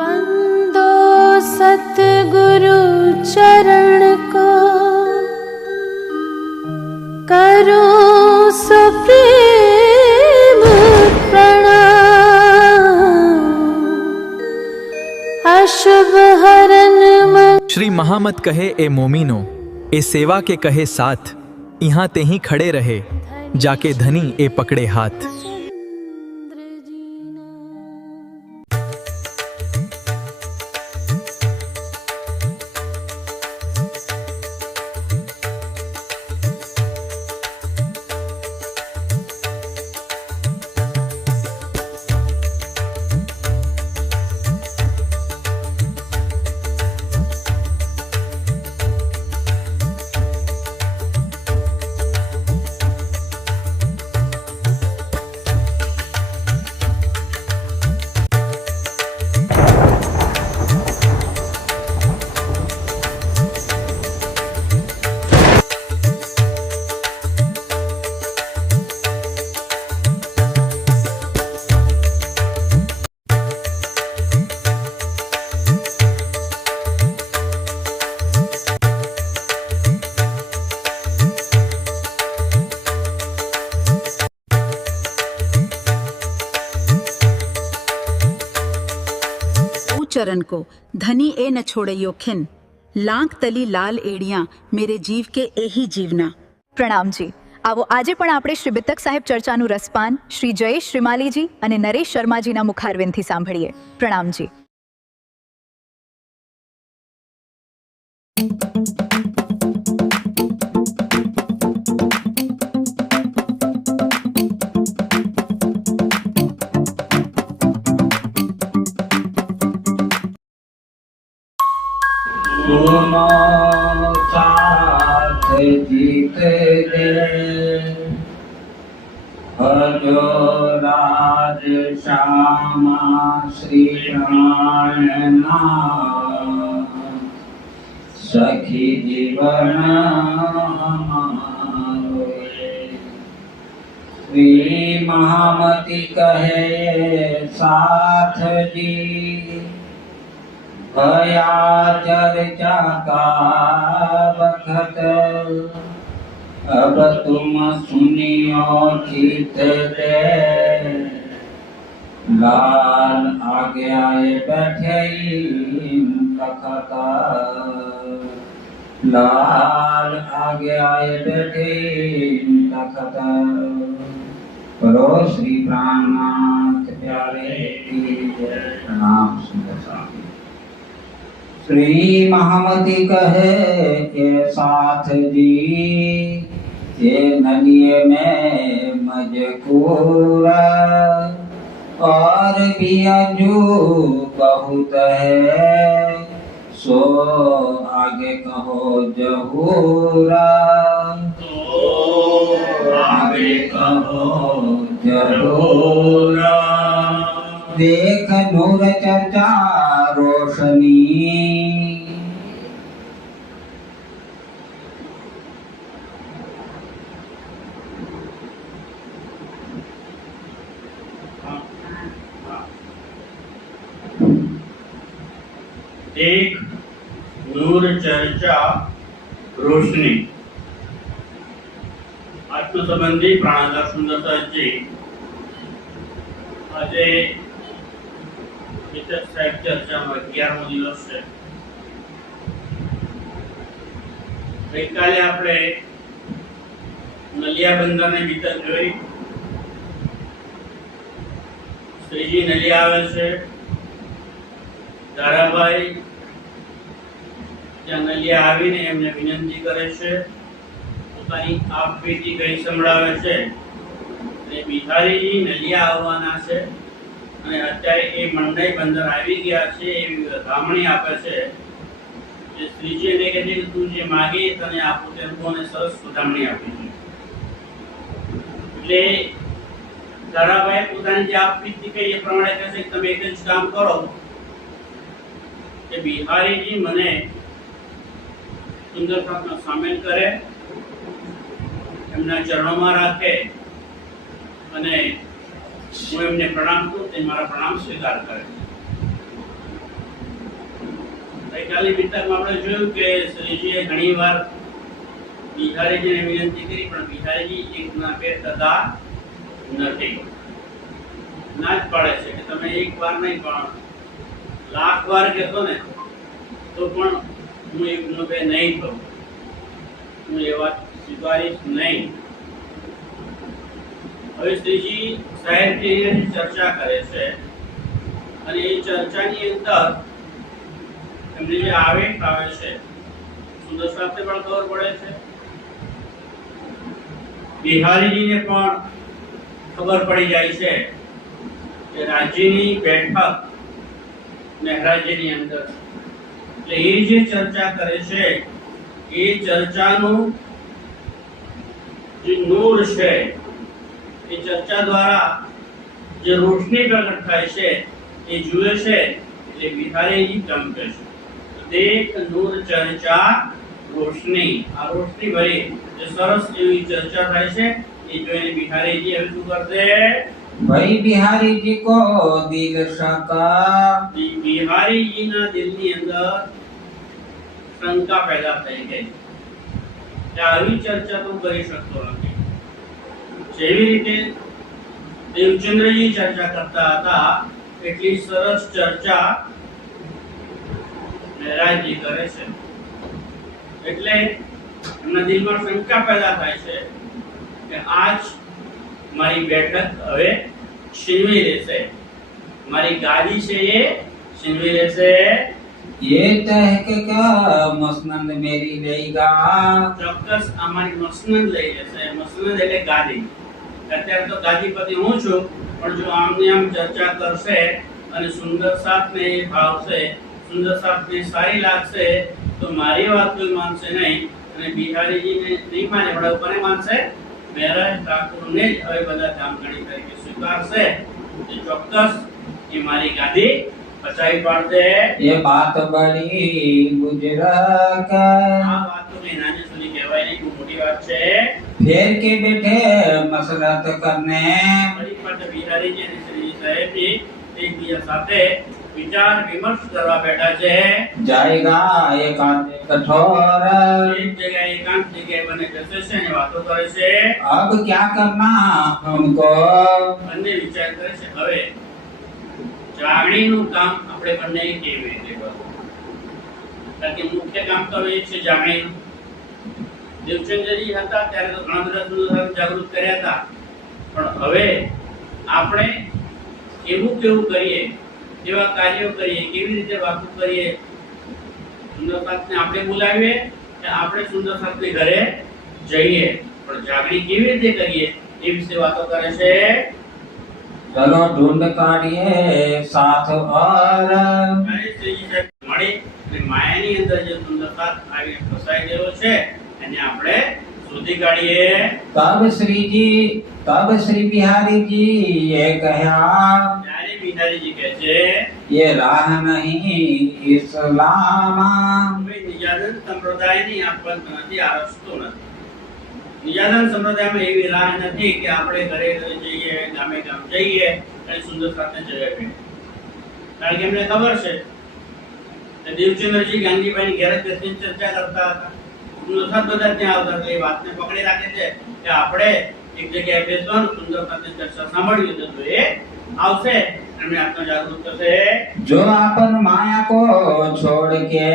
बंदो सतगुरु चरण को करूं सुप्रेम प्रणाम। अशुभ हरन श्री महामत कहे ए मोमीनो, ए सेवा के कहे साथ, यहाँ ते ही खड़े रहे, जाके धनी ए पकड़े हाथ। चरण को धनी ए न छोड़ियो खिन, लांक तली लाल एड़ियां मेरे जीव के एही जीवना। प्रणाम जी। आवो આજે પણ આપણે શ્રી બિતક સાહેબ ચર્ચાનું રસપાન શ્રી જયેશ શ્રીમાલીજી અને નરેશ શર્માજીના મુખારવિંદથી સાંભળીએ। પ્રણામ જી। दोनों साथ जीत दे, भजो राज श्यामा श्री प्राणना, सखी जीवन हमारो। श्री महामती कहे साथ जी, भया चर्चा का वक्त, अब तुम सुनियो चित दे। लाल आगे आए बैठे तखत, लाल आगे आए बैठे तखत। करो श्री प्राणनाथ प्यारे की जय। प्रणाम सुंदर साथी। श्री महामती कहे के साथ जी, ये नदिये में मजकूर, और भी अंजू बहुत है, सो आगे कहो जहूरा, आगे कहो जहूरा। देख नूर चर्चा रोशनी, एक नूर चर्चा रोशनी। આત્મ સંબંધી પ્રાણાલા સુંદરતાજી આજે બિતક સાહેબ ચર્ચામાં 11મો દિવસ છે। ગઈકાલે આપણે નલિયા બંદરની બિતક જોઈ। શ્રીજી નલિયા આવે છે, તારાભાઈ ત્યાં નલિયા આવીને એમને વિનંતી કરે છે, પોતાની આપવીતી કઈ સંભળાવે છે। અને બિહારીજી નલિયા આવવાના છે અને અત્યારે એ મંડઈ બંદર આવી ગયા છે એવી વધામણી આપે છે। જે શ્રીજીને કહે છે કે તું જે માગી તને આપું તેમ કોને સરસ વધામણી આપી છે। એટલે તારાભાઈ પોતાની જે આપવીતી કઈ એ પ્રમાણે કહે છે કે તમે એક જ કામ કરો કે બિહારીજી મને સુંદરતામાં સામેલ કરે, એમના ચરણોમાં રાખે અને હું એમને પ્રણામ કરું, તે મારા પ્રણામ સ્વીકાર કરે। ગઈકાલે વિતકમાં આપણે જોયું કે શ્રીજીએ ઘણીવાર બિહારીજીને વિનંતી કરી, પણ બિહારીજી એક ના બે થતા નથી. ના જ પાડે છે કે તમે એક વાર નહીં પણ લાખ વાર કહેશો ને તો પણ હું એક નો બે નહીં થઉં, હું એ વાત સ્વીકારીશ નહીં. હવે શ્રીજી સાહેબની ચર્ચા કરે છે અને એ ચર્ચાની અંદર એમને જે આવેગ આવે છે સુંદર સાથે પણ ખબર પડે છે, બિહારીજીને પણ ખબર પડી જાય છે કે રાજ્યની બેઠક મહારાજ્યની અંદર, એટલે એ જે ચર્ચા કરે છે એ ચર્ચાનું જે નૂર છે એ ચર્ચા દ્વારા જે રોશની પ્રગટ થાય છે એ જુએ છે એટલે બિહારીજી ચમકે છે. દેખ નૂર ચર્ચા રોશની, આ રોશની ભરી જે સરસ એવી ચર્ચા થાય છે એ જોઈને બિહારીજી હવે શું કરશે? भाई बिहारी जी को दिल शका, બિહારીજીના દિલની અંદર શંકા પેદા થઈ ગઈ કે આવી ચર્ચા તો કરી શકતો નથી. જેવી રીતે દેવચંદ્રજી ચર્ચા કરતા હતા એટલી સરસ ચર્ચા મહારાજજી કરે છે, એટલે એમના દિલમાં શંકા પેદા થાય છે કે આજ મારી બેઠક હવે છીનવી લેશે, મારી ગાદી છે એ છીનવી લેશે. ये तह के क्या मसनद मेरी लेगा, ચોક્કસ અમારી મસનદ લઈ લેશે. મસનદ એટલે ગાદી. અત્યારે તો ગાદીપતિ હું છું, પણ જો આમને આમ ચર્ચા કરશે અને સુંદર સાથને ભાવશે, સુંદર સાથને સારી લાગશે તો મારી વાત કોઈ માનશે નહીં અને બિહારીજીને નહીં માને, પણ કોને માનશે? મહારાજ ઠાકોરને જ હવે બધા ધામધણી તરીકે સ્વીકારશે. એ ચોક્કસ એ મારી ગાદી બચાવી પાડશે. ये बात बड़ी बुजुर्ग, આ વાત તો કઈ નાની સુની કહેવાય નહીં, બહુ મોટી વાત છે. फेर के बैठे मसरत करने, ફરી પાછા બિહારીજી અને શ્રી સાહેબજી એકબીજા સાથે વિચાર વિમર્શ કરવા બેઠા છે. जाएगा एकांत कठोर, એક જગ્યાએ એકાંત જગ્યાએ બને જશે છે અને વાતો કરે છે. अब क्या करना हमको, બંને વિચાર કરે છે હવે જાગણીનું કામ આપણે બંને કેવી રીતે કરવું, કારણ કે મુખ્ય કામ તો એ છે જાગણીનું. દેવચંદ્રજી હતા ત્યારે તો ઘણા બધા સુંદર જાગૃત કર્યા હતા, પણ હવે આપણે કેવું કરીએ, કેવા કાર્યો કરીએ, કેવી રીતે વાતો કરીએ, સુંદર સાથને આપણે બોલાવીએ કે આપણે સુંદર સાથને ઘરે જઈએ, પણ જાગણી કેવી રીતે કરીએ એ વિશે વાતો કરે છે. चलो ढूंढ काढ़िए साथ और, મળી અને માયાની અંદર જે સુંદર સાથ આવીને ફસાઈ ગયો છે એને આપણે શોધી કાઢીએ. तब श्री बिहारी जी ये कहा, ત્યારે બિહારીજી કહે છે ये राह नहीं इस्लाम, હવે નિજાનંદ સંપ્રદાયની આ પંથ નથી, આ રસ્તો નથી. નિજાનંદ સંપ્રદાયમાં એવી રાહ નથી કે આપણે ઘરે જઈએ, ગામે ગામ જઈએ અને સુંદર સાથે જઈએ. કારણ કે એમને ખબર છે કે દેવચંદ્રજી ગાંધીભાઈની ઘેર જ બેસીને ચર્ચા કરતા હતા, સુંદર સાથ બધા ત્યાં આવતા, એટલે એ વાતને પકડી રાખે છે કે આપણે એક જગ્યાએ બેસવાનું, સુંદર સાથે ચર્ચા સાંભળવી તો એ આવશે અને આત્મ જાગૃત થશે. जो अपन माया को छोड़ के,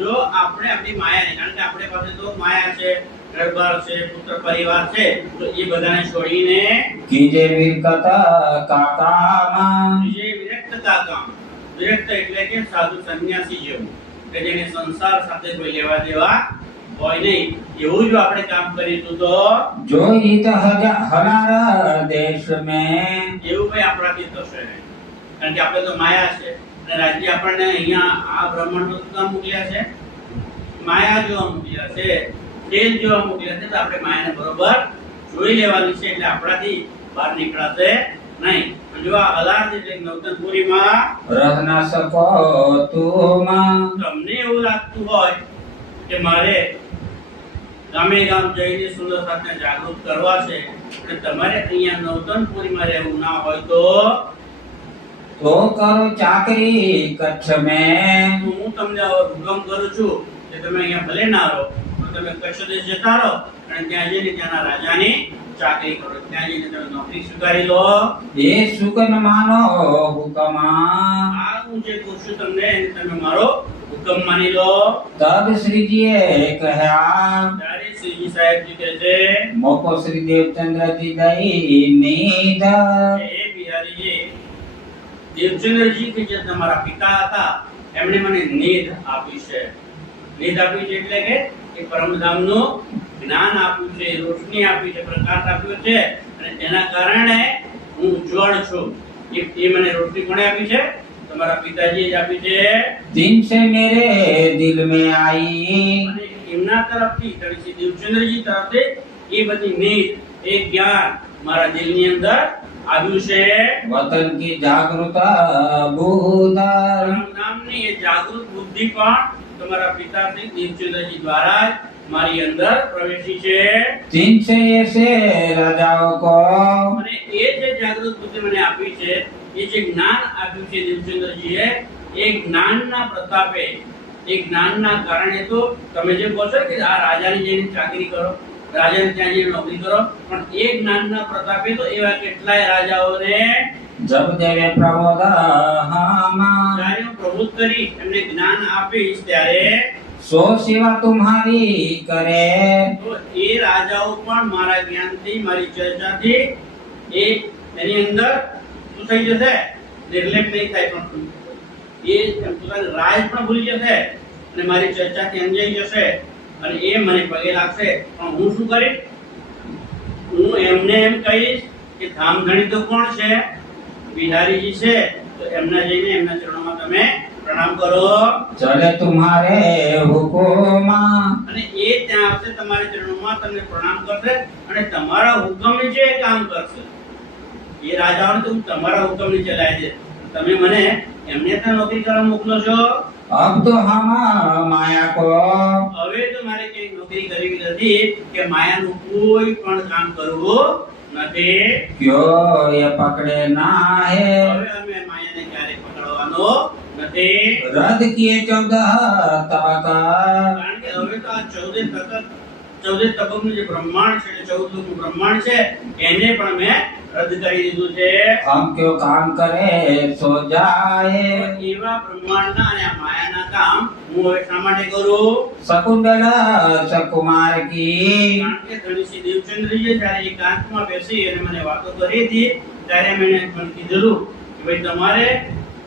જો આપણે આપણી માયાને, કારણ કે આપણે પાસે તો માયા છે, ઘરબાર છે, પુત્ર પરિવાર છે, તો એ બધાને છોડીને कीजे विरकत काका, જે વિરક્ત કામ, વિરક્ત એટલે કે સાધુ સંન્યાસી જેવું, કે જેને સંસાર સાથે કોઈ લેવા દેવા હોય નહીં, એવું જો આપણે કામ કરીશું તો जो हित हमारा देश में, એવું ભાઈ આપણાથી થશે નહીં. કારણ કે આપણે તો માયા છે અને રાજ્ય આપણને અહીંયા આ બ્રહ્માંડમાં શું કામ મોકલ્યા છે? માયા જોવા મોકલ્યા છે, તેલ જોવા મોકલ્યા છે, તો આપણે માયાને બરોબર જોઈ લેવાની છે, એટલે આપણાથી બહાર નીકળાશે નહીં. જો આ અલાદ એટલે નવતનપુરીમાં रह न सको तुम, તમને એવું લાગતું હોય કે મારે ગામે ગામ જઈને સુંદર સાથે જાગૃત કરવા છે અને તમારે અહીંયા નવતનપુરીમાં રહેવું ના હોય તો तो करो चाकरी कच्छ में। હું તમને હવે હુકમ કરું છું કે તમે અહીંયા ભલે ના રહો પણ તમે કચ્છ દેશ જતા રહો અને ત્યાં જઈને ત્યાંના રાજાની ચાકરી કરો, ત્યાં જઈને તમે નોકરી સ્વીકારી લો. ये सुकन मानो हुकमा। આ હું જે કહું છું તમને એને તમે મારો હુકમ માની લો. तब श्री जी कहा ત્યારે શ્રીજી સાહેબજી કહે છે, मोको श्री देवचंद्र जी दई नींद। હે બિહારીજી, દેવચંદ્રજી કે જે તમારા પિતા હતા એમણે મને નિધ આપી છે. નિધ આપી છે એટલે કે એ પરમધામનું જ્ઞાન આપ્યું છે, રોશની આપી છે, પ્રકાશ આપ્યો છે અને તેના કારણે હું ઉજ્જવળ છું. એ મને રોશની કોણે આપી છે? તમારા પિતાજીએ જ આપી છે. दिन से मेरे दिल में आई। અને એમના તરફથી શ્રી દેવચંદ્રજી તરફથી એ બધી નિધ, એ જ્ઞાન મારા દિલની અંદર આવ્યું છે. वतन की जागृत बुधर। પરમધામની એ જાગૃત બુદ્ધિ પણ તમારા પિતા શ્રી દેવચંદ્રજી દ્વારા જ મારી અંદર પ્રવેશી છે. दिन से ऐसे राजाओं को અને એ જે જાગૃત બુદ્ધિ મને આપી છે, એ જે જ્ઞાન આપ્યું છે દેવચંદ્રજીએ, એ જ્ઞાનના પ્રતાપે, એ જ્ઞાનના કારણે તો તમે જે કહો છો કે આ રાજાની જઈને ચાકરી કરો, રાજાને ત્યાં જઈને નોકરી કરો, પણ એ જ્ઞાનના પ્રતાપે તો એવા કેટલાય રાજાઓને जब देवे प्रमोद हामा। જ્યારે હું પ્રબુદ્ધ કરી એમને જ્ઞાન આપીશ ત્યારે सो सेवा तुम्हारी करे। તો એ રાજાઓ પણ મારા જ્ઞાનથી, મારી ચર્ચાથી એ એની અંદર શું થઈ જશે? નિર્લેપ નહીં થાય, પણ એ પોતાનું રાજ પણ ભૂલી જશે અને મારી ચર્ચાથી અંજાઈ જશે અને એ મને પગે લાગશે. પણ હું શું કરીશ? હું એમને એમ કહીશ કે ધામધણી તો કોણ છે? બિહારીજી છે. તો એમના જઈને એમના ચરણોમાં તમે પ્રણામ કરો चले तुम्हारे हुकुमा। અને એ ત્યાં આવશે, તમારા ચરણોમાં તમને પ્રણામ કરશે અને તમારા હુકમ નીચે એ કામ કરશે. એ રાજાઓને તો હું તમારા હુકમ નીચે લાવી દે. તમે મને એમને ત્યાં નોકરી કરવા મોકલો છો. अब तो हम माया को હવે તો મારે કઈ નોકરી કરવી નથી કે માયાનું કોઈ પણ કામ કરવું નથી. क्यों ये पकड़े ना है। હવે અમે માયાને ક્યારે પકડવાનો નથી. रद्द किए 14 तबका। કારણ કે હવે તો આ 14 તબકનું જે બ્રહ્માંડ છે, 14 લોકનું બ્રહ્માંડ છે, એને પણ મેં રદ કરી દીધું છે. हम क्यों काम करे सो जाए। એવા બ્રહ્માંડના અને આ માયાના કામ હું હવે શા માટે કરું? शकुंतल सकुमार की કારણ કે ધણી શ્રી દેવચંદ્રજીએ જ્યારે એકાંતમાં બેસી અને મને વાતો કરી હતી ત્યારે મેં પણ કીધેલું કે ભાઈ તમારે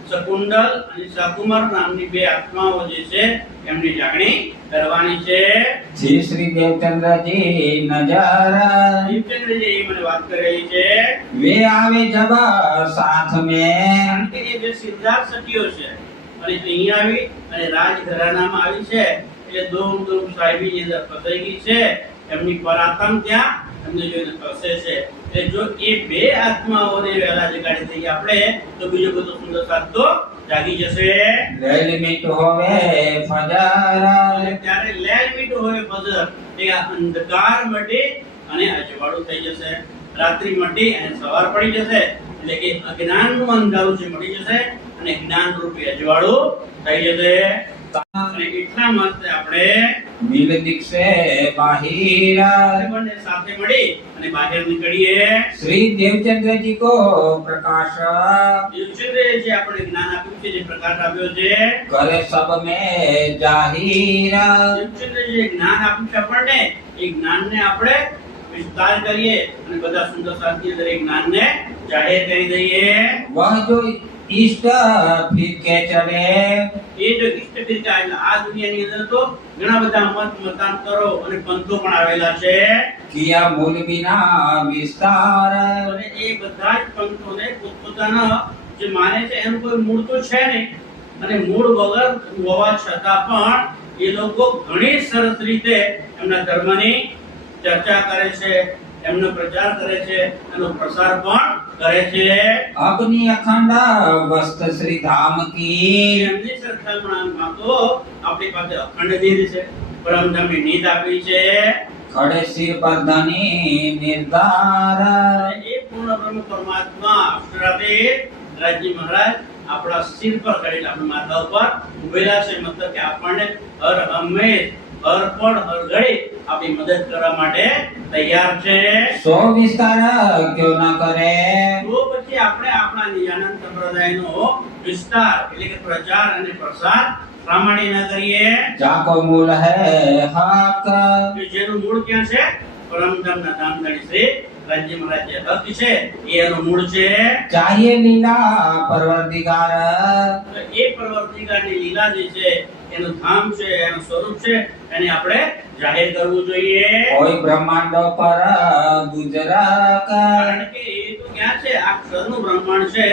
શકુંડલ અને સકુમાર નામની બે આત્માઓ જે છે એમની જાગણી કરવાની છે. श्री श्री देवचंद्र जी नजर। દેવચંદ્રજીએ એ મને વાત કરેલી છે. वे आवे जब साथ में। કારણ કે એ જે સિદ્ધાર્થ સખીઓ છે અને અહીંયા આવી અને રાજઘરાનામાં આવી છે એટલે દોમ સાહેબીની અંદર ફસાઈ ગઈ છે. એમની પરાતમ ત્યાં એમને જોઈને ફસે છે. એટલે જો એ બે આત્માઓને વહેલા જગાડી દઈએ આપણે તો બીજો બધો સુંદર સાથ તો જાગી જશે. लैल मिट होवे फजर। અને ત્યારે લેલ મીઠું હોય ફજર, એ આ અંધકાર મટી અને અજવાળું થઈ જશે. રાત્રિ મટી અને સવાર પડી જશે. એટલે કે અજ્ઞાનનું અંધારું છે મટી જશે અને જ્ઞાન રૂપી અજવાળું થઈ જશે. અને એટલા માટે આપણે मिल दिख से बाहिर। બંને સાથે મળી અને બહાર નીકળીએ. श्री देवचंद्र जी को प्रकाश દેવચંદ્રએ જે આપણે જ્ઞાન આપ્યું છે, જે પ્રકાશ આપ્યો છે, करे सब में जाहिर। દેવચંદ્રએ જે જ્ઞાન આપ્યું છે આપણને, એ જ્ઞાનને આપણે વિસ્તાર કરીએ અને બધા સુંદર સાથી અંદર એ જ્ઞાનને જાહેર કરી દઈએ. वह जो इष्ट फिर के चले। એ જો ઇષ્ટ ફિરકા એટલે આ દુનિયાની અંદર તો ઘણા બધા મત મતાંતરો અને પંથો પણ આવેલા છે किया मूल बिना विस्तार। અને એ બધા જ પંથોને પોતપોતાના જે માને છે એનું કોઈ મૂળ તો છે નહીં અને મૂળ વગર હોવા છતાં પણ એ લોકો ઘણી સરસ રીતે એમના ધર્મની ચર્ચા કરે છે, એમનો પ્રચાર કરે છે, એનો પ્રસાર પણ કરે છે. अपनी अखंड वस्त श्री धाम की એમની સરખામણીમાં તો આપણી પાસે અખંડ નીર છે, પરમધામની નીંદ આપી છે. खड़े सिर पर धनी निर्धार। અને એ પૂર્ણ બ્રહ્મ પરમાત્મા અક્ષરાતીત રાજજી મહારાજ આપણા સિર પર ચડીને આપણા માથા ઉપર ઉભેલા છે, મતલબ કે આપણને હર હંમેશ હર પળ હર ઘડી આપણી મદદ કરવા માટે તૈયાર છે. सो विस्तार क्यों न करे તો પછી આપણે આપણા નિજાનંદ સંપ્રદાયનો વિસ્તાર એટલે કે પ્રચાર અને પ્રસાર શા માટે ન કરીએ? जाको मूल है हक કે જેનું મૂળ ક્યાં છે? પરમધામના ધામધણી શ્રી રાજ્ય મહારાજ જે હક છે એનું મૂળ છે. चाहिए लीला परवरदिगार તો એ પરવર્તિકાની લીલા જે છે એનું ધામ છે, એનું સ્વરૂપ છે, એને આપણે જાહેર કરવું જોઈએ. कोई ब्रह्मांडो पर गुजरक કારણ કે એ તો ક્યાં છે? આ અક્ષરનું બ્રહ્માંડ છે,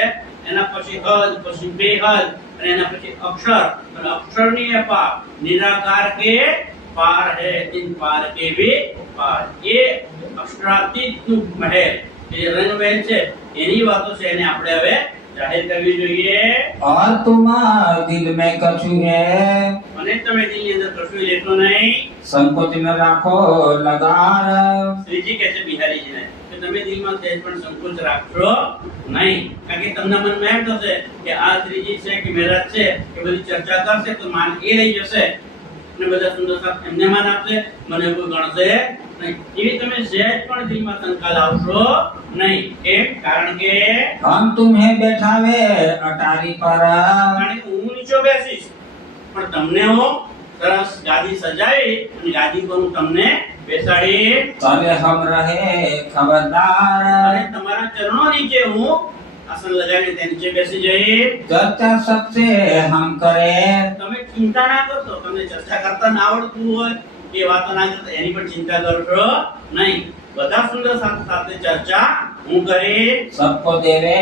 એના પછી હદ, પછી બેહદ અને એના પછી અક્ષર, અને અક્ષરની અપાર નિરાકાર કે પાર હે તિન પાર કે ભી પાર. એ અક્ષરાતીતનું મહેલ, એ રંગમહેલ છે, એની વાતો છે, એને આપણે હવે જાહેર કરવી જોઈએ. और तुम दिल में कछु है અને તમે દિલની અંદર કશું લેશો નહીં. संकोच न राखो लगार શ્રીજી કહે છે બિહારીજીને કે તમે દિલમાં સહેજ પણ સંકોચ રાખશો નહીં, કારણ કે તમને મનમાં એમ થશે કે આ શ્રીજી છે કે મહારાજ છે એ બધી ચર્ચા કરશે તો માન એ લઈ જશે અને બધા સુંદર સાથ એમને માન આપશે, મને કોઈ ગણશે નહીં. એવી તમે સહેજ પણ દિલમાં શંકા લાવશો નહીં. કેમ? કારણ કે हम तुम्हें बैठावे अटारी पर હું નીચો બેસીશ પણ તમને હું સરસ ગાદી સજાવી અને ગાદી પર હું તમને બેસાડી तले हम रहे खबरदार અને તમારા ચરણો નીચે હું આસન લગાવીને તેની નીચે બેસી જઈ. चर्चा सबसे हम करे તમે ચિંતા ના કરશો, તમને ચર્ચા કરતા ના આવડતું હોય એ વાતો ના કરતા એની પણ ચિંતા કરશો નહીં. બધા સુંદર સાથે સાથે ચર્ચા હું કરી सबको देवे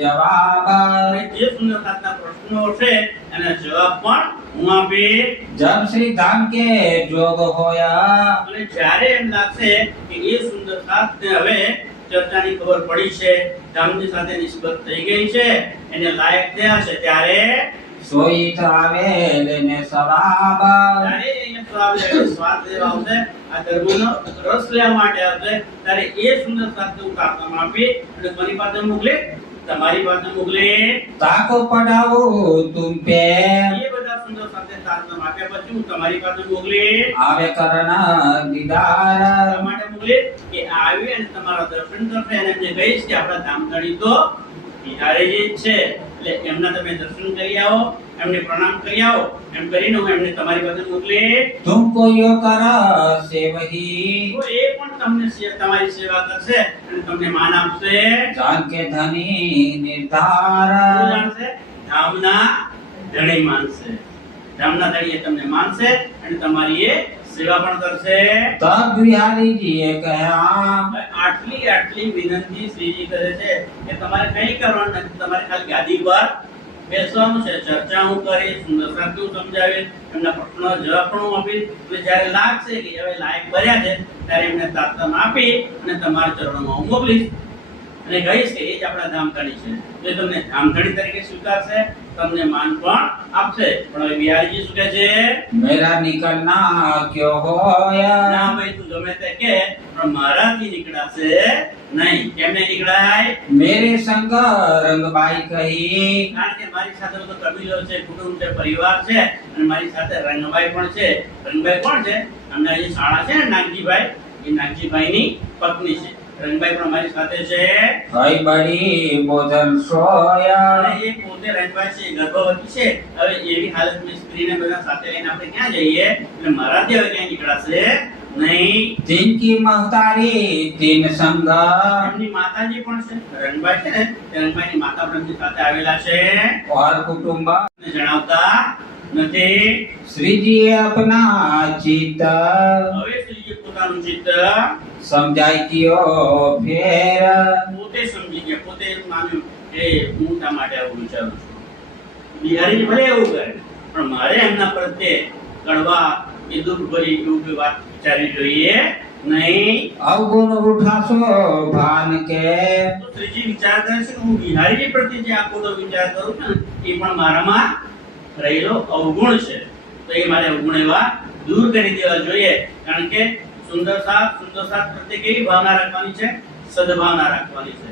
जवाब અને જે સુંદર સાથના પ્રશ્નો હશે એના જવાબ પણ હું આપી. जब श्री धाम के जोग होया અને જ્યારે એમ લાગશે કે એ સુંદર સાથને હવે ચર્ચાની ખબર પડી છે, ધામની સાથે નિસ્બત થઈ ગઈ છે, એને લાયક થયા છે, ત્યારે सोई आवे लेने सवाब ત્યારે અહીંયા સ્વાદ લેવા સ્વાદ લેવા આવશે, આ ધર્મનો રસ લેવા માટે આવશે, ત્યારે એ સુંદર સાથે હું પ્રાર્થના આપી અને કોની પાસે મોકલે? તમારી પાસે મોકલે. ताको पढ़ाओ तुम पे એ બધા સુંદર સાથે પ્રાર્થના આપ્યા પછી હું તમારી પાસે મોકલે. आवे करना दीदार એટલા માટે મોકલે કે આવી અને તમારા દર્શન કરશે અને એમને કહીશ કે આપણા ધામધણી તો બિહારીજી જ છે, એટલે એમના તમે દર્શન કરી આવો, એમને પ્રણામ કરી આવો, એમ કરીને હું એમને તમારી પાસે મોકલી. तुमको यो कर से वही તો એ પણ તમને તમારી સેવા કરશે અને તમને માન આપશે. जान के धनी શું निर्धार જાણશે? ધામના ધણી માનશે, ધામના ધણીએ તમને માનશે અને તમારી એ સેવા પણ કરશે. तब बिहारी जी कहा આટલી આટલી વિનંતી શ્રીજી કરે છે કે તમારે કંઈ કરવાનું નથી, તમારે ખાલી ગાદી પર બેસવાનું છે, ચર્ચા હું કરીશ, સુંદર સાથે હું સમજાવીશ, એમના પ્રશ્નનો જવાબ પણ હું આપીશ. અને જ્યારે લાગશે કે હવે લાયક બન્યા છે ત્યારે એમને તાત્કાલિક આપી અને તમારા ચરણોમાં હું મોકલીશ અને કહીશ કે એ જ આપણા ધામધણી છે. તો એ તમને ધામધણી તરીકે સ્વીકારશે, તમને માન પણ આપશે. પણ હવે બિહારીજી શું કહે છે? मेरा निकलना क्यों होया ના ભાઈ તું ગમે તે કે પણ મારાથી નીકળાશે નહીં. કેમ નહીં નીકળાય? मेरे संग रंगबाई कही કારણ કે મારી સાથે બધો કબીલો છે, કુટુંબ છે, પરિવાર છે અને મારી સાથે રંગભાઈ પણ છે. રંગભાઈ કોણ છે? અમના જે શાળા છે ને નાગજીભાઈ, એ નાગજીભાઈની પત્ની છે. રંગભાઈ પણ મારી સાથે છે हई बड़ी भोजन सोया અને એ પોતે રંગભાઈ છે, ગર્ભવતી છે. હવે એવી હાલતમાં સ્ત્રીને બધા સાથે લઈને આપણે ક્યાં જઈએ? એટલે મારાથી હવે ક્યાંય નીકળાશે નહીં. जिनकी महतारी तीन संग એમની માતાજી પણ છે, રંગભાઈ છે ને તે રંગભાઈની માતા પણ એમની સાથે આવેલા છે. और कुटुंब ને જણાવતા નથી. श्री जी अपना चित હવે શ્રીજી પોતાનું ચિત્ત समझाई कियो फेर પોતે સમજી ગયા, પોતે એમ માન્યું કે હું શા માટે આવું વિચારું છું. બિહારીજી ભલે એવું કરે પણ મારે એમના પ્રત્યે કડવા કે દુઃખ ભરી એવું કોઈ વાત વિચારવી જોઈએ નહીં. अवगुण उठासो भान के તો શ્રીજી વિચાર કરે છે કે હું બિહારીજી પ્રત્યે જે આ ખોટો વિચાર કરું છું ને એ પણ મારામાં રહેલો અવગુણ છે. તો એ મારે અવગુણ એવા દૂર કરી દેવા જોઈએ. કારણ કે સુંદર સાથ પ્રત્યે કેવી ભાવના રાખવાની છે? સદભાવના રાખવાની છે.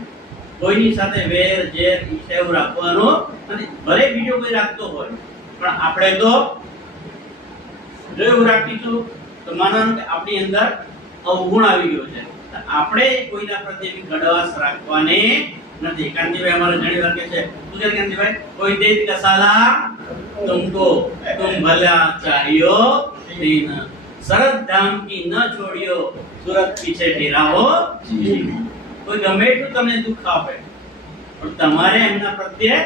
કોઈની સાથે વેર ઝેર ઈર્ષ્યા એવું રાખવાનું અને ભલે બીજો કોઈ રાખતો હોય પણ આપણે તો જો એવું રાખીશું તો માનવાનું કે આપણી અંદર અવગુણ આવી ગયો છે. તો આપણે કોઈના પ્રત્યે એવી કડવાશ રાખવાની નથી. કાંતિભાઈ અમારે ઘણી વાર કહે છે, શું છે કાંતિભાઈ, કોઈ દેત કસાલા तुमको तुम भला चाहियो दीन शरद धाम की न छोड़ियो सूरत पीछे डेरा हो કોઈ ગમે એટલું તમને દુઃખ આપે પણ તમારે એમના પ્રત્યે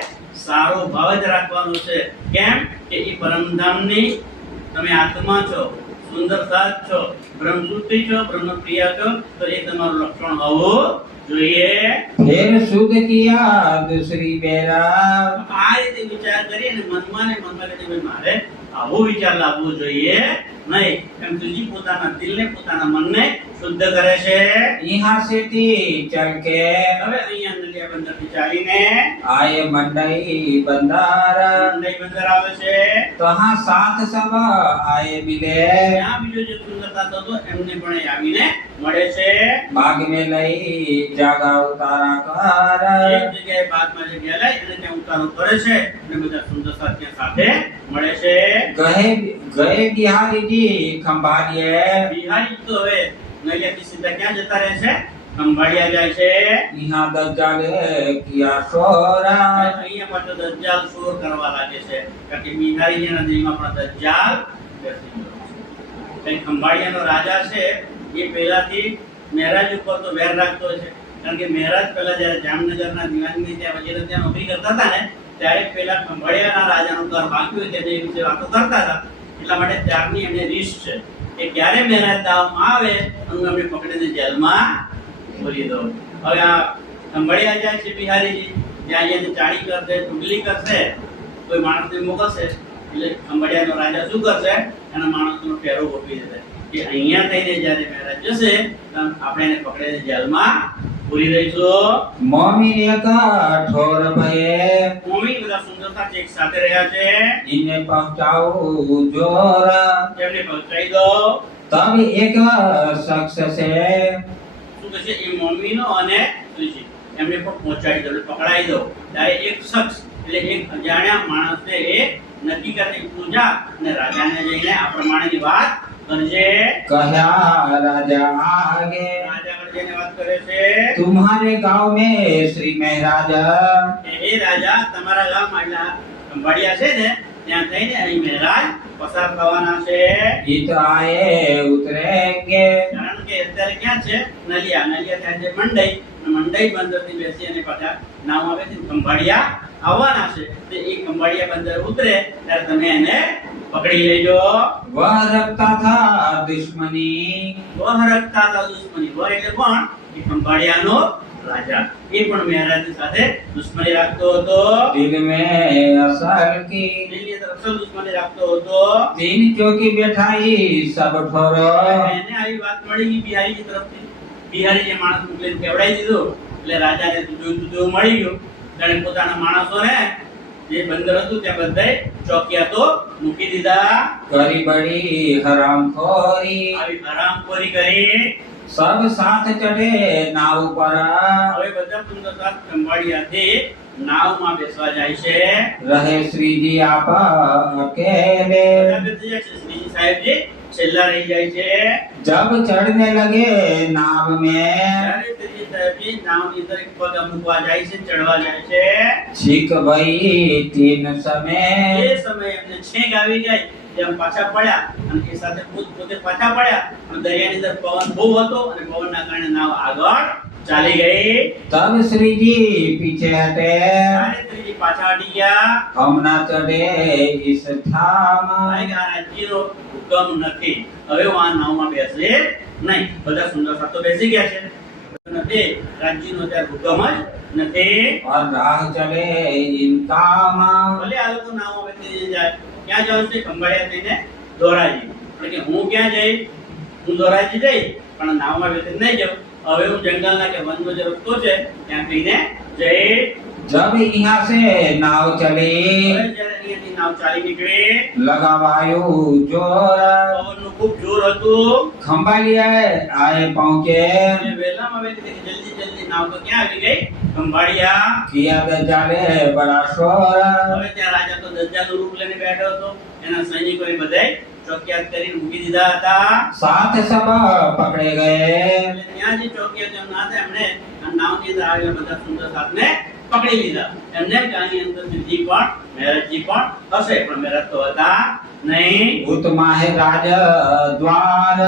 સારો ભાવ જ રાખવાનો છે. કેમ કે એ પરમધામની તમે આત્મા છો, સુંદર સાથ છો, બ્રહ્મસુત્રી છો, બ્રહ્મપ્રિયા છો, તો એ તમારું લક્ષણ હોવું જોઈએ. फिर सुध किया दूसरी बेरा આ રીતે વિચાર કરી અને મનમાં કે ભાઈ મારે આવો વિચાર લાવવો જોઈએ નહીં. એમ તુજી પોતાના દિલને પોતાના મનને શુદ્ધ કરે છે. यहाँ से थी चल के હવે અહીંયા નલિયા બંદરથી ચાલીને आए मंडई बंदारा મંડઈ બંદર આવે છે. तो हाँ साथ सब आए मिले ત્યાં બીજો જે સુંદરતા હતો એમને પણ એ આવીને મળે છે. बाग में लई जागा उतारा कर એક જગ્યાએ બાગમાં જગ્યા લઈ અને ત્યાં ઉતારો કરે છે અને બધા સુંદરતા ત્યાં સાથે મળે છે. गए बिहारी जी खंभालिए બિહારી તો હવે નલિયાથી સીધા ક્યાં જતા રહે છે? ખંભાળિયા જાય છે. यहाँ दज्जाले किया शोरा અહીંયા પાછો દજ્જાલ શોર કરવા લાગે છે કારણ કે બિહારીની નદીમાં પણ દજ્જાલ બેસી ગયો છે. કઈ ખંભાળિયાનો રાજા છે એ પહેલાથી મહેરાજ ઉપર તો વેર રાખતો છે કારણ કે મહેરાજ પહેલા જ્યારે જામનગરના દિવાનની ત્યાં વગેરે ત્યાં નોકરી કરતા હતા ને ત્યારે પહેલા ખંભાળિયાના રાજાનું ઘર બાકી હોય તે વિશે વાતો કરતા હતા. એટલા માટે ત્યારની એમને રીસ છે કે ક્યારે મહેરાજ દાવમાં આવે અને અમને પકડીને જેલમાં પૂરી દો. હવે આ ખંભાળિયા જાય છે બિહારીજી, ત્યાં જઈને ચાળી કરશે, ચુગલી કરશે, કોઈ માણસને મોકલશે એટલે ખંભાળિયાનો રાજા શું કરશે? એના માણસનો ફેરો ગોઠવી દેશે કે અહીંયા થઈને જ્યારે મહેરાજ જશે તો આપણે એને પકડીને જેલમાં પૂરી દઈશું. मोमिन का ठोर भये મોમી બધા સુંદરતા એક સાથે રહ્યા છે. इन्हें पहुंचाओ जोरा એમને પહોંચાડી દો. तब एक शख्स से શું કહે છે? એ મોમીનો અને તુલસી એમને પણ પહોંચાડી દો, એટલે પકડાઈ દો. ત્યારે એક શખ્સ એટલે એક અજાણ્યા માણસને એ નક્કી કરે પૂજા અને રાજાને જઈને આ પ્રમાણેની વાત કરજે. कहा राजा आगे રાજા આગળ જઈને વાત કરે છે तुम्हारे गांव में श्री महाराजा કે હે રાજા, તમારા ગામમાં એટલે આ ખંભાળિયા છે ને ત્યાં થઈને અહીં મહેરાજ પસાર થવાના છે. इत आए उतरेंगे કારણ કે અત્યારે ક્યાં છે? નલિયા. નલિયા ત્યાં છે મંડઈ. મંડઈ બંદરથી બેસી અને પાછા નાવમાં બેસી ખંભાળિયા આવવાના છે. તો એ ખંભાળિયા બંદર ઉતરે ત્યારે તમે એને પકડી લેજો. वह रखता था दुश्मनी વહ રખતા હતા દુશ્મની. વહ એટલે કોણ? એ ખંભાળિયાનો રાજા. એ પણ મહારાજની સાથે દુશ્મની રાખતો હતો. दिल में असल की દિલ્હી તરફ અસલ દુશ્મની રાખતો હતો. तीन चौकी बैठाई सब ठोरो એને આવી વાત મળી ગઈ બિહારીજી તરફથી. બિહારીએ માણસ મોકલીને કેવડાવી દીધું એટલે રાજાને જોઈતું તેવું મળી ગયું. તેણે પોતાના માણસોને જે બંદર હતું ત્યાં બધાય ચોકિયા તો મૂકી દીધા. करी बड़ी हरामखोरी આવી હરામખોરી કરી. सब साथ चढ़े नाव पर હવે બધા સુંદરતા ખંભાળિયાથી નાવમાં બેસવા જાય છે. रहे श्री जी आप अकेले બધા બેસી જાય છે. શ્રીજી સાહેબજી છેલ્લા રહી જાય છે. जब चढ़ने लगे नाव में ત્યારે શ્રીજી સાહેબજી નાવની અંદર એક પગ મૂકવા જાય છે, ચડવા જાય છે. છીક ભઈ तीन समय એ સમયે એમને છેક આવી ગઈ. તેમ પાછા પડ્યા અને એ સાથે પોતે પાછા પડ્યા અને દરિયાની અંદર પવન બહુ હતો અને પવનના કારણે નાવ આગળ ચાલી ગઈ. तब श्री जी पीछे हटे ત્યારે શ્રીજી પાછા હટી ગયા. हम ना चढ़े इस ठाम કારણ કે આ રાજ્યનો હુકમ નથી. હવે હું આ નાવમાં બેસે નહીં. બધા સુંદર સાતો બેસી ગયા છે. નથી રાજ્યનો ત્યારે હુકમ જ નથી. और राह चले इनका ભલે આ લોકો નાવમાં બેસી જાય. ક્યાં જાવ છે? ખંભાળિયા થઈને ધોરાજી. એટલે કે હું ક્યાં જઈશ? હું ધોરાજી જઈશ પણ નાવમાં બેસી નહીં જાઉં. હવે હું જંગલના કે વનનો જે રસ્તો છે ત્યાં થઈને જઈશ. जब यहाँ से नाव चली હવે જ્યારે અહીંયાથી નાવ ચાલી નીકળી, लगा वायु जोर પવનનું ખૂબ જોર હતું. खंभालिया आए पहुंचे અને વહેલામાં વહેલી જલ્દી નાવ તો ક્યાં આવી ગઈ? ખંભાળિયા. किया दज्जाले बड़ा शोर હવે ત્યાં રાજા તો દજ્જાલનું રૂપ લઈને બેઠો હતો. એના સૈનિકોએ બધાય ચોકિયાત કરીને મૂકી દીધા હતા. साथ सब पकड़े गए એટલે ત્યાં જે ચોકિયાત એમના હતા એમણે આ નાવની અંદર આવેલા બધા સુંદર સાથને પકડી લીધા. એમને કે આની અંદર સિદ્ધિ પણ મહેરાજજી પણ હશે, પણ મહેરાજ તો હતા નહીં. भूत माहे राज द्वार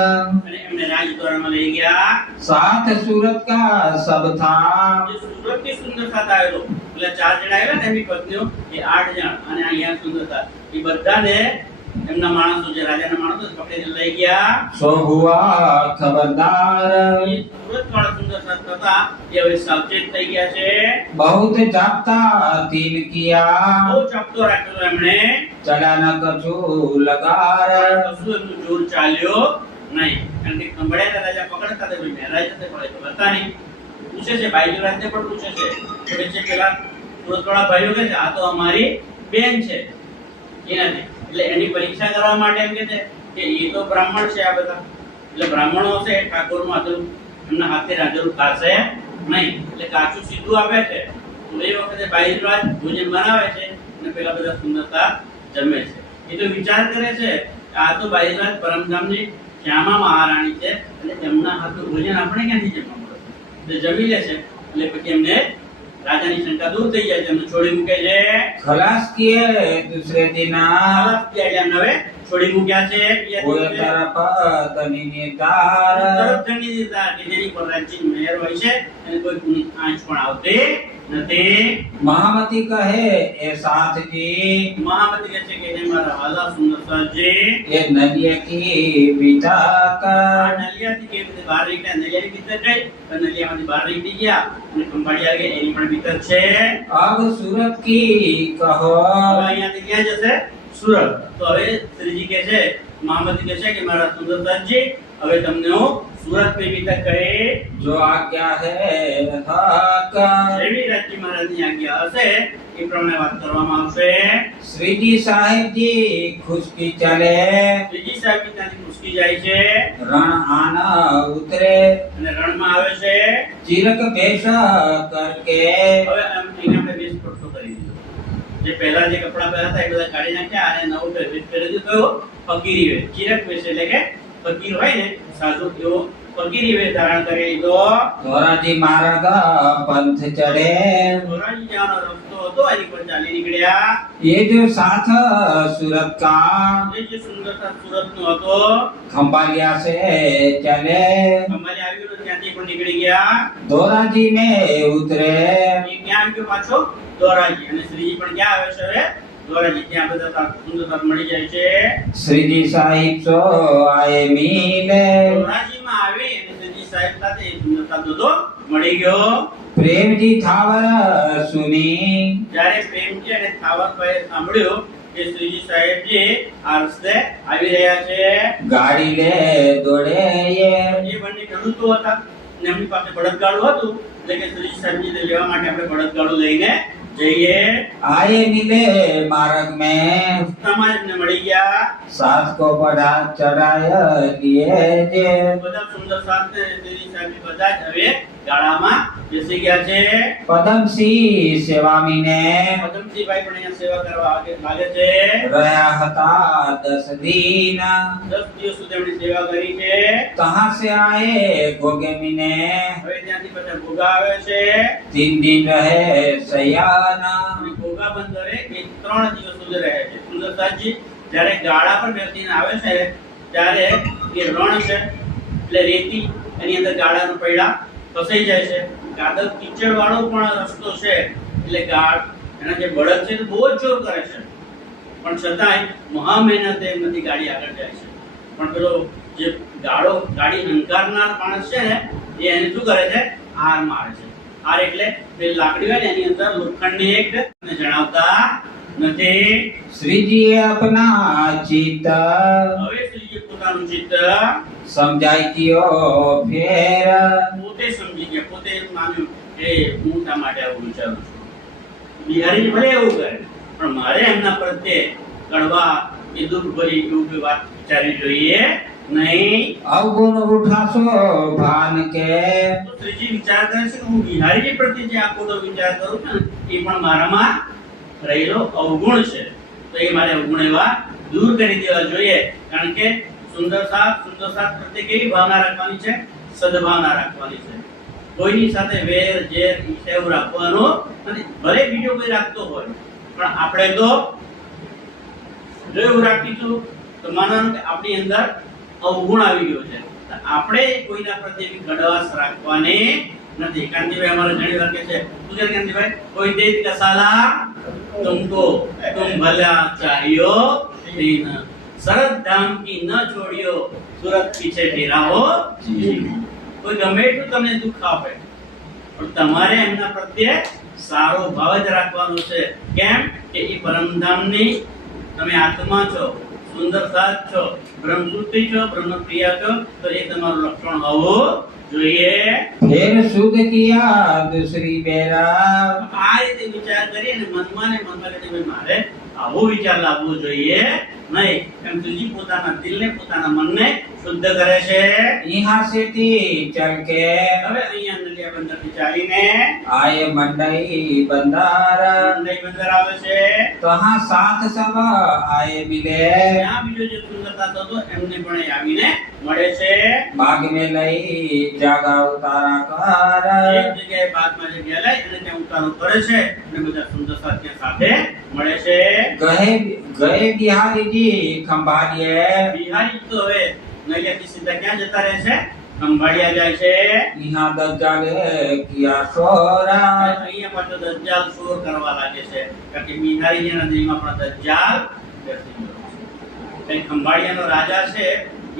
અને એમને રાજદ્વારમાં લઈ ગયા. साथ सूरत का सब था જે સુરતની સુંદરતા આવેલો એટલે 4 જણા આવ્યા ને એમની પત્નીઓ એ 8 જણ અને અહીંયા સુંદરતા એ બધાને એમના માણસો જે રાજાના માણસો પકડીને લઈ ગયા. सो हुआ खबरदार એ સુરતવાળા સુંદરતા હતા એ હવે સાવચેત થઈ ગયા છે. बहुत जागता तीन किया બહુ ચપતો રાખ્યો એમણે. चला न कछु लगार કશું એમનું જોર ચાલ્યો નહીં. કારણ કે ખંભાળિયા રાજા પકડતા હતા ભાઈ મહેરાજ હતા પણ એ તો હતા નહીં. પૂછે છે ભાઈ રાજને પણ પૂછે છે કે છે પેલા સુરતવાળા ભાઈઓ કહે છે આ તો અમારી બેન છે એનાથી. એટલે એની પરીક્ષા કરવા માટે એમ કહે છે કે એ તો બ્રાહ્મણ છે આ બધા. એટલે બ્રાહ્મણો છે ઠાકોરમાં તો એમના હાથે રાંધેલું ખાશે નહીં. એટલે કાચું સીધું આપે છે. તો એ વખતે બાઈરાજ ભોજન બનાવે છે અને પેલા બધા સુંદરતા જમે છે. એ તો વિચાર કરે છે કે આ તો બાઈરાજ પરમધામની શ્યામા મહારાણી છે એટલે એમના હાથનું ભોજન આપણે ક્યાંથી જમવા મળે. એટલે જમી લે છે. એટલે પછી એમને રાજાની શંકા દૂર થઈ જાય છે. એમને છોડી મૂકે છે. खलास किए दूसरे दिन ખલાસ થયા છે. એમને હવે છોડી મૂક્યા છે. कोई तरफ तनी निर्धार તરત જણી દીધા કે જેની પર રાજ્યની મહેર હોય છે અને કોઈ ગુની આંચ પણ આવતી નથી. महामती कहे ए साथ जी મહામતી કહે છે કે હે મારા વાલા સુંદરતાજી, ये नदिया की बीता આ का નલિયાથી કેવી રીતે બહાર નીકળ્યા? નલિયાની ભીતર ગઈ પણ નલિયામાંથી બહાર નીકળી ગયા અને ખંભાળિયા ગઈ એની પણ ભીતર છે. अब सूरत की कहो હવે અહીંયાથી ક્યાં જશે? સુરત. તો હવે શ્રીજી કહે છે, મહામતી કહે છે કે મારા સુંદરતાજી હવે તમને હું સુરતની ભીતર કહી जो आज्ञा है हक જેવી રાજ્ય મહારાજની આજ્ઞા હશે એ પ્રમાણે વાત કરવામાં આવશે. श्री जी साहेब जी खुश की चले શ્રીજી સાહેબ ત્યાંથી ખુશકી જાય છે रण आना उतरे અને રણમાં આવે છે. चिरक वेश करके હવે એને આપણે વેશ પડતો કરી દીધો. જે પહેલા જે કપડા પહેર્યા હતા એ બધા કાઢી નાખ્યા અને નવો વેશ પહેરી દીધો. કયો? ફકીરી વેશ. ચિરક વેશ એટલે કે ફકીર હોય ને સાધુ એવો ફકીરી વેશ ધારણ કરી લીધો. ધોરાજી માર્ગ पंथ चढ़े ધોરાજી જવાનો રસ્તો હતો એની પર ચાલી નીકળ્યા. ये जो साथ सूरत का જે સુંદરતા સુરતનો હતો खंबालिया से चले અમારે આવ્યું તો ત્યાંથી પણ નીકળી ગયા. धोराजी में उतरे એ ક્યાં ગયો પાછો? ધોરાજી. અને શ્રીજી પણ ક્યાં આવે છે હવે? ધોરાજી. ત્યાં બધા સુંદરતા મળી જાય છે. श्री जी साहिब सो आए मिले ધોરાજીમાં આવી અને શ્રીજી સાહેબ સાથે એ સુંદરતા બધો મળી ગયો. प्रेम जी थावर सुनी જ્યારે પ્રેમજી અને થાવરભાઈએ સાંભળ્યું કે શ્રીજી સાહેબજી આ રસ્તે આવી રહ્યા છે. गाड़ी ले दौड़े ये એ બંને ખેડૂતો હતા અને એમની પાસે બળદગાડું હતું. એટલે કે શ્રીજી સાહેબજીને લેવા માટે આપણે બળદગાડું લઈને જઈએ. आए मिले मार्ग में રસ્તામાં એમને મળી ગયા. साथ को बढ़ा चढ़ाया लिए जे બધા સુંદર સાથે શ્રીજી સાહેબજી બધા જ હવે ગાડામાં બેસી ગયા છે. पदम सी सेवामी ने પદમજીભાઈ પણ અહીંયા સેવા કરવા લાગે છે. रहा हता 10 दिन 10 દિવસ સુધી એમણે સેવા કરી છે. कहाँ से आए गोगेमी ने હવે ત્યાંથી પછી ભોગા આવે છે. 3 दिन रहे सयाना અને ભોગા બંદરે એ 3 દિવસ સુધી રહે છે. સુંદરતાજી જ્યારે ગાડા પર બેસીને આવે છે ત્યારે એ રણ છે એટલે રેતી એની અંદર ગાડાના પૈડા ફસાઈ જાય છે. કાદવ કીચડ વાળો પણ રસ્તો છે એટલે એના જે બળદ છે તે બહુ જ જોર કરે છે પણ છતાંય મહા મહેનતે એમનાથી ગાડી આગળ જાય છે. પણ પેલો જે ગાડી હંકારનાર માણસ છે ને એ એને શું કરે છે? હાર મારે છે. હાર એટલે પેલી લાકડી હોય ને એની અંદર લોખંડની એક જણાવતા નથી. श्री जी अपना चित હવે શ્રીજી પોતાનું ચિત્ત समझाई कियो फेर પોતે સમજી ગયા. પોતે એમ માન્યું કે હું શા માટે આવું વિચારું છું. બિહારી ભલે એવું કરે પણ મારે એમના પ્રત્યે કડવા કે દુઃખ ભરી એવું કોઈ વાત વિચારવી જોઈએ નહીં. અવગુણ ઉઠાશો ભાન કે તો શ્રીજી વિચાર કરે છે કે હું બિહારીજી પ્રત્યે જે આ ખોટો વિચાર કરું છું ને એ પણ મારામાં રહેલો અવગુણ છે, તો એ મારે અવગુણ એવા દૂર કરી દેવા જોઈએ. કારણ કે સુંદર સાથ પ્રત્યે કેવી ભાવના રાખવાની છે? સદભાવના રાખવાની છે. કોઈની સાથે વેર ઝેર ઈર્ષ્યા એવું રાખવાનું અને ભલે બીજો કોઈ રાખતો હોય પણ આપણે તો જો એવું રાખીશું તો માનવાનું કે આપણી અંદર અવગુણ આવી ગયો છે. તો આપણે કોઈના પ્રત્યે કડવાશ રાખવાની નથી. કાંતિભાઈ અમારે ઘણી વાર કહે છે, શું કહે કાંતિભાઈ? કોઈ દેત કસાલા તુમકો તુમ ભલા ચાહિયો तीन शरद धाम की न छोड़ियो सूरत पीछे डेराओ जी. કોઈ ગમે એટલું તમને દુઃખ આપે પણ તમારે એમના પ્રત્યે સારો ભાવ જ રાખવાનો છે. કેમ કે એ પરમધામની તમે આત્મા છો, સુંદર સાથ છો, બ્રહ્મસુત્રી છો, બ્રહ્મપ્રિયા છો, તો એ તમારું લક્ષણ હોવું જોઈએ. फिर शुद्ध किया दूसरी बेरा આ રીતે વિચાર કરી અને મનમાં કે ભાઈ મારે આવો વિચાર લાવવો જોઈએ નહીં. એમ તુજી પોતાના દિલને પોતાના મનને શુદ્ધ કરે છે. यहाँ से थी चल के હવે અહીંયા નલિયા બંદરથી ચાલીને आए मंडई बंदार મંડઈ બંદર આવે છે. तो हाँ साथ सब आए मिले ત્યાં બીજો જે સુંદરતા હતો એમને પણ એ આવીને મળે છે. बाग में लई जागा उतारा कर એક જગ્યાએ બાગમાં જગ્યા લઈ અને ત્યાં ઉતારો કરે છે અને બધા સુંદરતા ત્યાં સાથે મળે છે. गए बिहारी जी खंभारिए બિહારી તો હવે નલિયાથી સીધા ક્યાં જતા રહે છે? ખંભાળિયા જાય છે. यहाँ दज्जाले किया शोरा અહીંયા પાછો દજ્જાલ શોર કરવા લાગે છે. કારણ કે બિહારીના દિલમાં પણ દજ્જાલ બેસી ગયો છે. એ ખંભાળિયાનો રાજા છે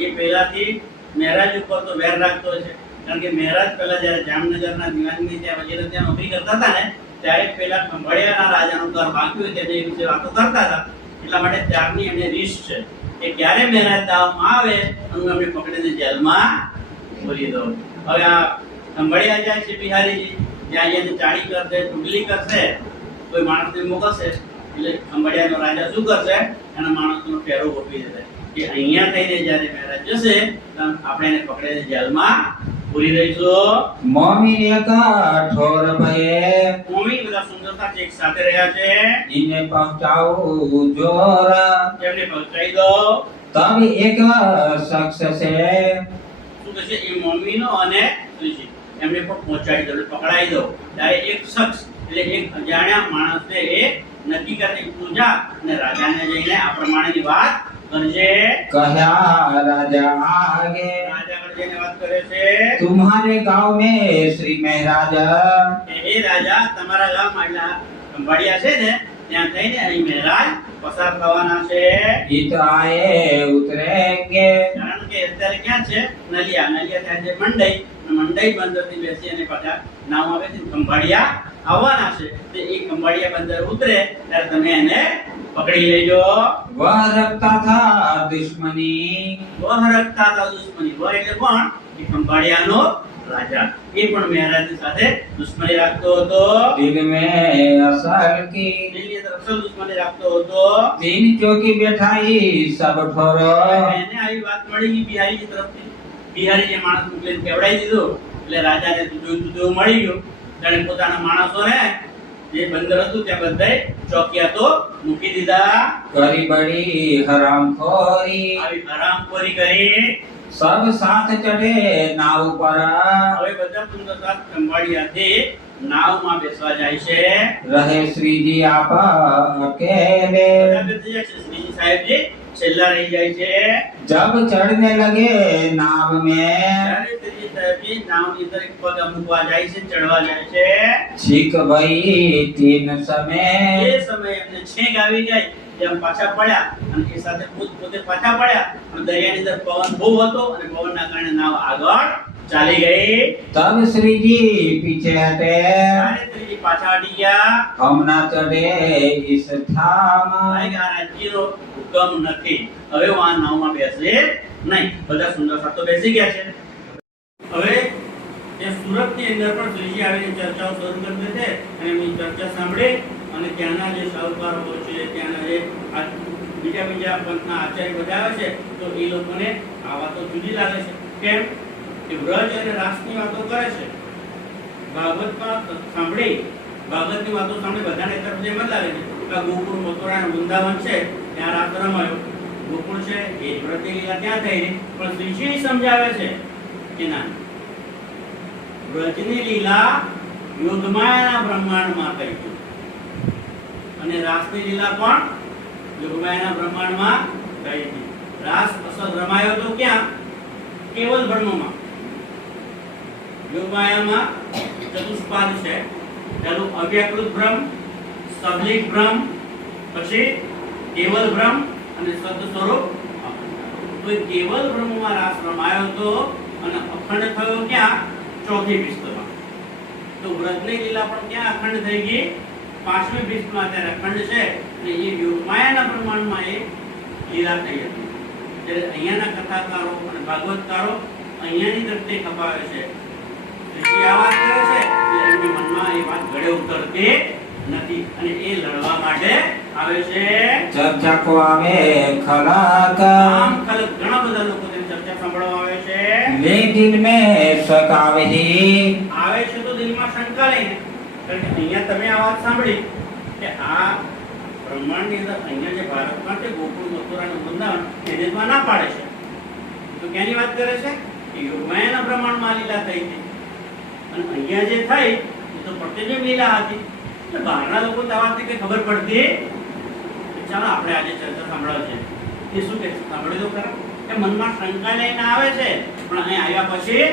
એ પહેલાથી મહેરાજ ઉપર તો વેર રાખતો છે. કારણ કે મહેરાજ પહેલા જ્યારે જામનગરના દિવાનની ત્યાં વગેરે ત્યાં નોકરી કરતા હતા ને ત્યારે પહેલા ખંભાળિયાના રાજાનું ઘર બાકી હોય તેને વિશે વાતો કરતા હતા. એટલા માટે ત્યારની એમને રીસ છે કે ક્યારે મહેરાજ દાવમાં આવે અને એમને પકડીને જેલમાં પૂરી દો. હવે આ ખંભાળિયા જાય છે બિહારીજી, ત્યાં એને ચાળી કરશે, ચુગલી કરશે, કોઈ માણસને મોકલશે એટલે ખંભાળિયાનો રાજા શું કરશે? એના માણસનો ફેરો ગોઠવી દેશે કે અહીંયા થઈને જ્યારે મહેરાજ જશે તો આપણે એને પકડીને જેલમાં પૂરી દઈશું. मोमी एक ठोर भये મોમી બધા સુંદરતા એક સાથે રહ્યા છે. इन्हें पहुंचाओ जोर એમને પહોંચાઈ દો. तब एक शख्स से શું કહે છે? એ મોમીનો અને શ્રીજી એમને પણ પહોંચાડી દો, એટલે પકડાઈ દો. ત્યારે એક શખ્સ એટલે એક અજાણ્યા માણસને એ નક્કી કરે કે તું જા અને રાજાને જઈને આ પ્રમાણેની વાત કરજે. कहा राजा आगे રાજા આગળ જઈને વાત કરે છે तुम्हारे गांव में श्री महाराज કે હે રાજા, તમારા ગામમાં એટલે ખંભાળિયા છે ને ત્યાં થઈને અહીં મહારાજ પસાર થવાના છે. इत आए उतरेंगे કારણ કે અત્યારે ક્યાં છે? નલિયા ત્યાં છે મંડઈ, મંડઈ બંદરથી બેસી અને પાછા નાવમાં બેસી ખંભાળિયા આવવાના છે. તે એ ખંભાળિયા બંદર ઉતરે ત્યારે તમે એને પકડી લેજો. वह रखता था दुश्मनी વહ રખતા હતા દુશ્મની. વહ એટલે કોણ? એ ખંભાળિયાનો રાજા. એ પણ મહારાજની સાથે દુશ્મની રાખતો હતો. दिल में असल की દિલ્હી તરફ અસલ દુશ્મની રાખતો હતો. तीन चौकी बैठाई सब ठोरो એને આવી વાત મળી ગઈ બિહારીજી તરફથી. બિહારીએ માણસ મોકલીને કેવડાવી દીધું એટલે રાજાને જોઈતું તેવું મળી ગયું. તેણે પોતાના માણસોને જે બંદર હતું ત્યાં બધાય ચોકિયા તો મૂકી દીધા. करी बड़ी हरामखोरी આવી હરામખોરી કરી. सब साथ चढ़े नाव पर હવે બધા સુંદર સાથ ખંભાળિયાથી નાવમાં બેસવા જાય છે. रहे श्री जी आप अकेले બધા બેસી જાય છે. શ્રીજી સાહેબજી છેલ્લા રહી જાય છે. जब चढ़ने लगे नाव में ત્યારે શ્રીજી સાહેબજી નાવની અંદર એક પગ મૂકવા જાય છે, ચડવા જાય છે. છીક ભઈ तीन એ समय સમયે એમને છેક આવી ગઈ. જેમ પાછા પડ્યા અને એ સાથે પોતે પાછા પડ્યા અને દરિયાની અંદર પવન બહુ હતો અને પવનના કારણે નાવ આગળ ચાલી ગઈ. तब श्री जी पीछे हटे ત્યારે શ્રીજી પાછા હટી ગયા. हम ना चढ़े इस थाम કારણ કે આ રાજ્યનો હુકમ નથી, હવે હું આ નાવમાં બેસે નહીં. બધા સુંદર સાતો બેસી ગયા છે. હવે એ સુરતની અંદર પણ શ્રીજી આવીને ચર્ચાઓ શરૂ કરી દે છે અને એમની ચર્ચા સાંભળે અને ત્યાંના જે સાહુકારો છે, ત્યાંના જે બીજા પંથના આચાર્ય બધા આવે છે તો એ લોકોને આ વાતો જુદી લાગે છે. કેમ કે વ્રજ અને રાસની વાતો કરે છે. ભાગવતની વાતો સાંભળી બધાને તરફ એમ જ લાગે છે કે ગોકુળ, મથુરા અને વૃંદાવન છે ત્યાં રાસ રમાયો. ગોકુળ છે એ વ્રતની લીલા ત્યાં થઈ રહી, પણ શ્રીજી સમજાવે છે કે ના, વ્રજની લીલા યોગમાયાના બ્રહ્માંડમાં થઈ છે અને રાસની લીલા પણ યોગમાયાના બ્રહ્માંડમાં થઈ છે. રાસ અસલ રમાયો તો ક્યાં? કેવલ બ્રહ્મમાં. યોગમાયામાં ચતુષ્પાદ છે. પહેલું અવ્યાકૃત બ્રહ્મ, સબલિક બ્રહ્મ, પછી કેવલ બ્રહ્મ અને સત સ્વરૂપ. તો કેવલ બ્રહ્મમાં રાસ રમાયો તો અને અખંડ થયો ક્યાં? ચોથી ભીષ્ટમાં. તો વ્રતની લીલા પણ ક્યાં અખંડ થઈ ગઈ? પાંચમી ભીષ્ટમાં અત્યારે અખંડ છે અને એ યોગમાયાના પ્રમાણમાં એ લીલા થઈ હતી. ત્યારે અહીંયાના કથાકારો અને ભાગવતકારો અહીંયાની દ્રષ્ટિએ ખપાવે છે. શ્રીજી આ વાત કરે છે એટલે એમની મનમાં એ વાત ગળે ઉતરતી નથી અને એ લડવા માટે આવે છે. ચર્ચા કો આવે ખલાક આમ ખલક ઘણા બધા લોકો તેની ચર્ચા સાંભળવા આવે છે. લે દિલ મે સકાવહી આવે છે તો દિલમાં શંકા લઈને, કારણ કે અહીંયા તમે આ વાત સાંભળી કે આ બ્રહ્માંડની અંદર અહીંયા જે ભારતમાં છે ગોકુળ, મથુરા અને વૃંદાવન એને તો ના પાડે છે. તો ક્યાંની વાત કરે છે? કે યોગમાયાના પ્રમાણમાં લીલા થઈ હતી અને અહીંયા જે થઈ એ તો પ્રત્યેક લીલા હતી. એટલે બહારના લોકો તો આ વાતની કઈ ખબર પડતી. ચાલો આપણે આજે ચર્ચા સાંભળવા છે એ શું કે સાંભળી દો ખરા. કે મનમાં શંકા લઈને આવે છે પણ અહીં આવ્યા પછી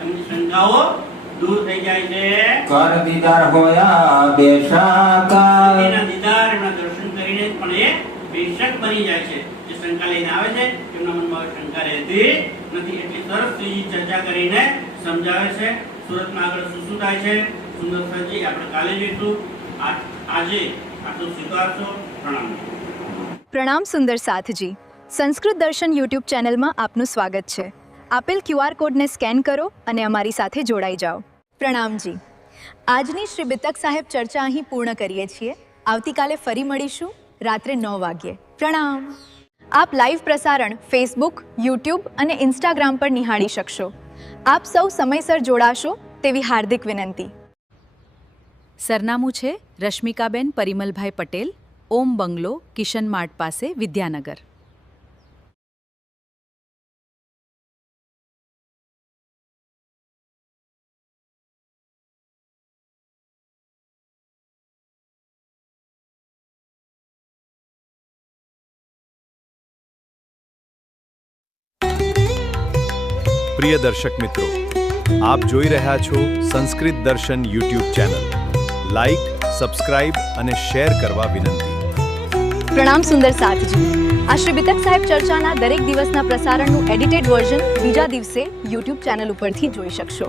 એમની શંકાઓ દૂર થઈ જાય છે. કર દીદાર હોયા બેશાકા એના દીદાર, એમના દર્શન કરીને પણ એ બેશક બની જાય છે. જે શંકા લઈને આવે છે એમના મનમાં શંકા રહેતી નથી. એટલી સરસ શ્રીજી ચર્ચા કરીને સમજાવે છે. સુરતમાં આગળ શું થાય છે સુંદર સરજી આપણે કાલે જોઈશું. આજે આટલું સ્વીકારશો. પ્રણામ. પ્રણામ સુંદર સાથજી. સંસ્કૃત દર્શન યુટ્યુબ ચેનલમાં આપનું સ્વાગત છે. આપેલ QR કોડને સ્કેન કરો અને અમારી સાથે જોડાઈ જાઓ. પ્રણામજી. આજની શ્રી બિતક સાહેબ ચર્ચા અહીં પૂર્ણ કરીએ છીએ. આવતીકાલે ફરી મળીશું રાત્રે 9 વાગ્યે. પ્રણામ. આપ લાઈવ પ્રસારણ ફેસબુક, યુટ્યુબ અને ઇન્સ્ટાગ્રામ પર નિહાળી શકશો. આપ સૌ સમયસર જોડાશો તેવી હાર્દિક વિનંતી. સરનામું છે રશ્મિકાબેન પરિમલભાઈ પટેલ, ઓમ બંગલો, કિશન માર્ટ પાસે, વિદ્યાનગર. પ્રિય દર્શક મિત્રો, આપ જોઈ રહ્યા છો સંસ્કૃત દર્શન યુટ્યુબ ચેનલ. લાઈક, સબસ્ક્રાઇબ અને શેર કરવા વિનંતી. પ્રણામ સુંદર સાથજી. આ શ્રી બિતક સાહેબ ચર્ચાના દરેક દિવસના પ્રસારણનું એડિટેડ વર્ઝન બીજા દિવસે યુટ્યુબ ચેનલ ઉપરથી જોઈ શકશો.